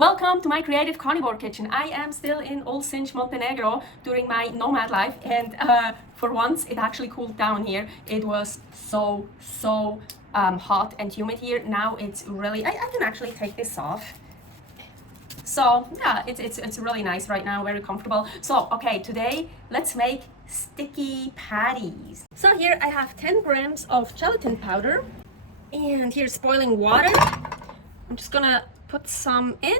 Welcome to my creative carnivore kitchen. I am still in Olsztyn, Montenegro during my nomad life, and for once it actually cooled down here. It was so hot and humid here. Now it's really, I can actually take this off. So yeah, it's really nice right now, very comfortable. So okay, today let's make sticky patties. So here I have 10 grams of gelatin powder, and here's boiling water. I'm just gonna put some in,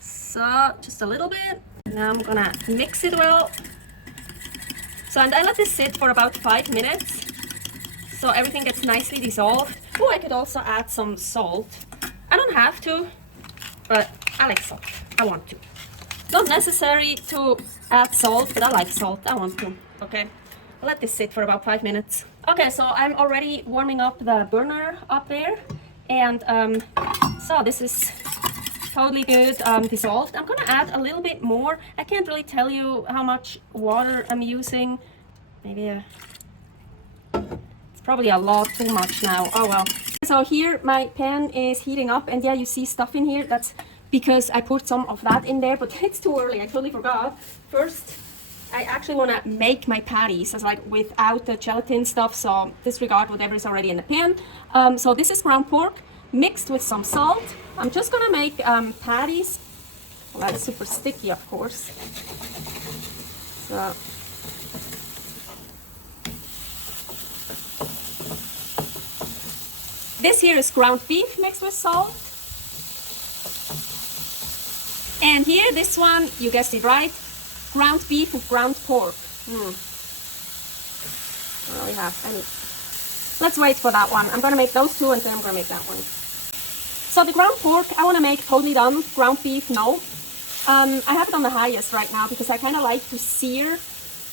so just a little bit. Now I'm gonna mix it well. So, and I let this sit for about 5 minutes so everything gets nicely dissolved. Oh, I could also add some salt. I don't have to, but I like salt. I want to. Not necessary to add salt, but I like salt. I want to. Okay, I'll let this sit for about 5 minutes. Okay, so I'm already warming up the burner up there. And so this is totally good dissolved. I'm gonna add a little bit more. I can't really tell you how much water I'm using. Maybe it's probably a lot too much now. Oh well. So here my pan is heating up, and yeah, you see stuff in here. That's because I put some of that in there, but it's too early. I totally forgot. First, I actually want to make my patties as like without the gelatin stuff, so disregard whatever is already in the pan. So this is ground pork mixed with some salt. I'm just gonna make patties. Well, that's super sticky, of course. So this here is ground beef mixed with salt. And here, this one, you guessed it right, ground beef with ground pork. I don't really have any. Let's wait for that one. I'm gonna make those two, and then I'm gonna make that one. So the ground pork, I wanna make totally done. Ground beef, no. I have it on the highest right now because I kind of like to sear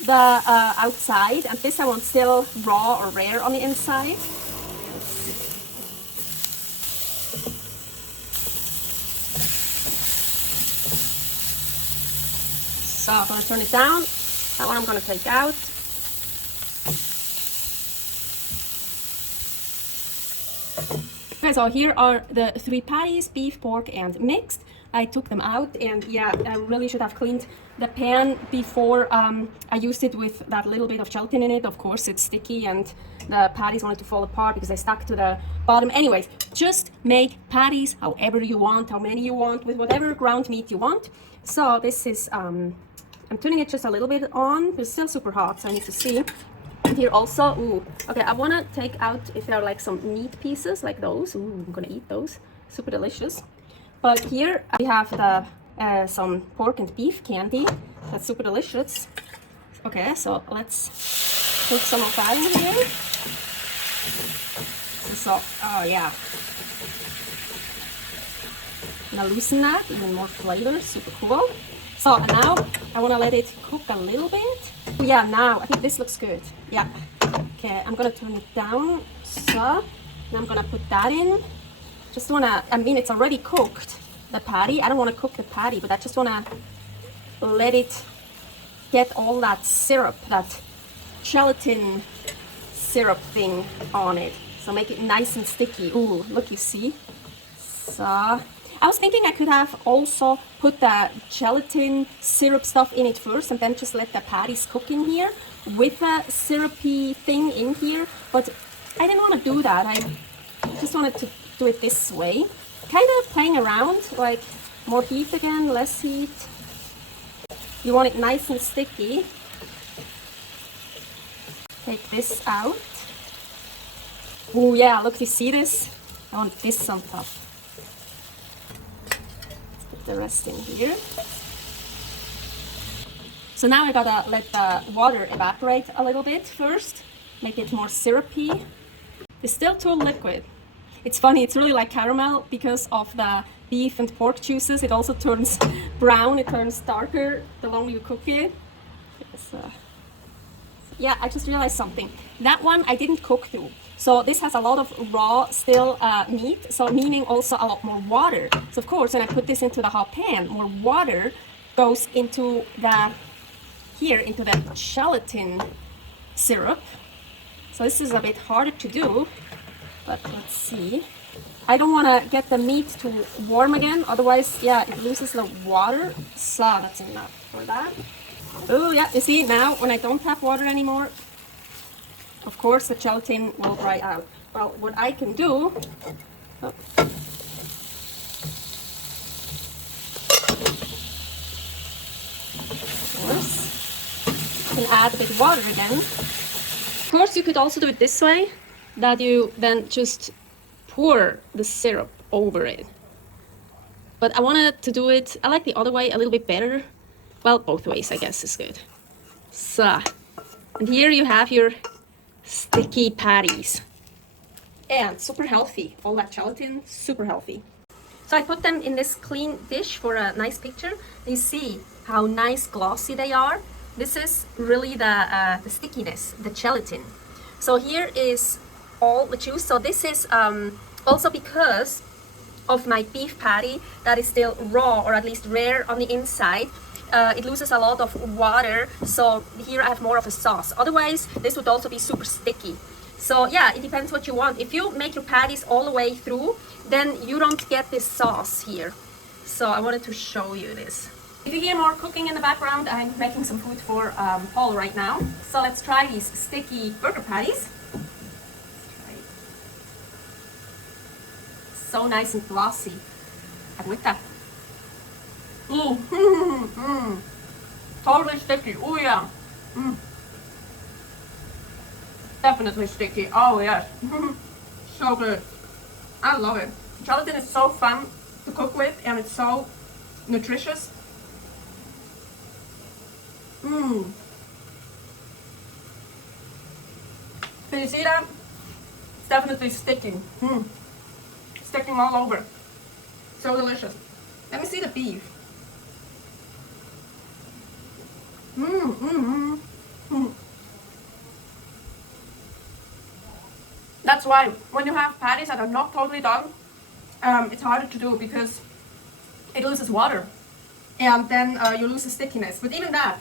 the outside, and this I want still raw or rare on the inside. So I'm gonna turn it down. That one I'm gonna take out. Okay, so here are the 3 patties, beef, pork, and mixed. I took them out, and yeah, I really should have cleaned the pan before I used it with that little bit of gelatin in it. Of course, it's sticky, and the patties wanted to fall apart because they stuck to the bottom. Anyways, just make patties however you want, how many you want, with whatever ground meat you want. So this is, I'm turning it just a little bit on. It's still super hot, so I need to see. And here also, ooh, okay, I want to take out if there are like some meat pieces like those. Ooh, I'm gonna eat those, super delicious. But here we have the some pork and beef candy. That's super delicious. Okay, so let's put some of that in here. So, oh yeah. Now loosen that, even more flavor, super cool. So now I want to let it cook a little bit. Yeah, now I think this looks good. Yeah. Okay, I'm gonna turn it down. So now I'm gonna put that in. Just wanna, I mean, it's already cooked, the patty. I don't want to cook the patty, but I just want to let it get all that syrup, that gelatin syrup thing on it. So make it nice and sticky. Ooh, look, you see? So I was thinking I could have also put the gelatin syrup stuff in it first and then just let the patties cook in here with the syrupy thing in here, but I didn't want to do that. I just wanted to do it this way. Kind of playing around, like more heat again, less heat. You want it nice and sticky. Take this out. Oh yeah, look, you see this? I want this on top. The rest in here. So now I gotta let the water evaporate a little bit first, make it more syrupy. It's still too liquid. It's funny, it's really like caramel because of the beef and pork juices. It also turns brown, it turns darker the longer you cook it. Yeah, I just realized something. That one I didn't cook through. So this has a lot of raw still meat, so meaning also a lot more water. So of course, when I put this into the hot pan, more water goes into the, here, into the gelatin syrup. So this is a bit harder to do, but let's see. I don't want to get the meat to warm again, otherwise, yeah, it loses the water. So that's enough for that. Oh yeah, you see now when I don't have water anymore, of course the gelatin will dry out. Well, what I can do, oh, can add a bit of water again. Of course, you could also do it this way, that you then just pour the syrup over it. But I wanted to do it, I like the other way a little bit better. Well, both ways I guess is good. So, and here you have your sticky patties. And super healthy, all that gelatin, super healthy. So I put them in this clean dish for a nice picture. You see how nice glossy they are. This is really the stickiness, the gelatin. So here is all the juice. So this is also because of my beef patty that is still raw, or at least rare on the inside. It loses a lot of water, so here I have more of a sauce. Otherwise, this would also be super sticky. So yeah, it depends what you want. If you make your patties all the way through, then you don't get this sauce here. So I wanted to show you this. If you hear more cooking in the background, I'm making some food for Paul right now. So let's try these sticky burger patties. So nice and glossy. I like that. Ooh, totally sticky. Oh yeah. Definitely sticky. Oh yes. So good. I love it. Gelatin is so fun to cook with, and it's so nutritious. Can you see that? It's definitely sticking. Sticking all over. So delicious. Let me see the beef. That's why when you have patties that are not totally done, it's harder to do because it loses water, and then you lose the stickiness. But even that,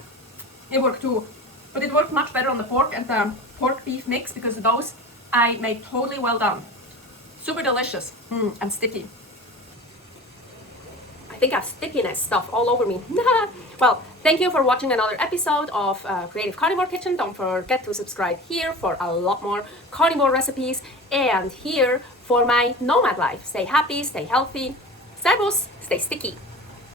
it worked too. But it worked much better on the pork and the pork beef mix, because those I made totally well done. Super delicious and sticky. I think I have stickiness stuff all over me. Well, thank you for watching another episode of Creative Carnivore Kitchen. Don't forget to subscribe here for a lot more carnivore recipes, and here for my nomad life. Stay happy, stay healthy, servus, stay sticky.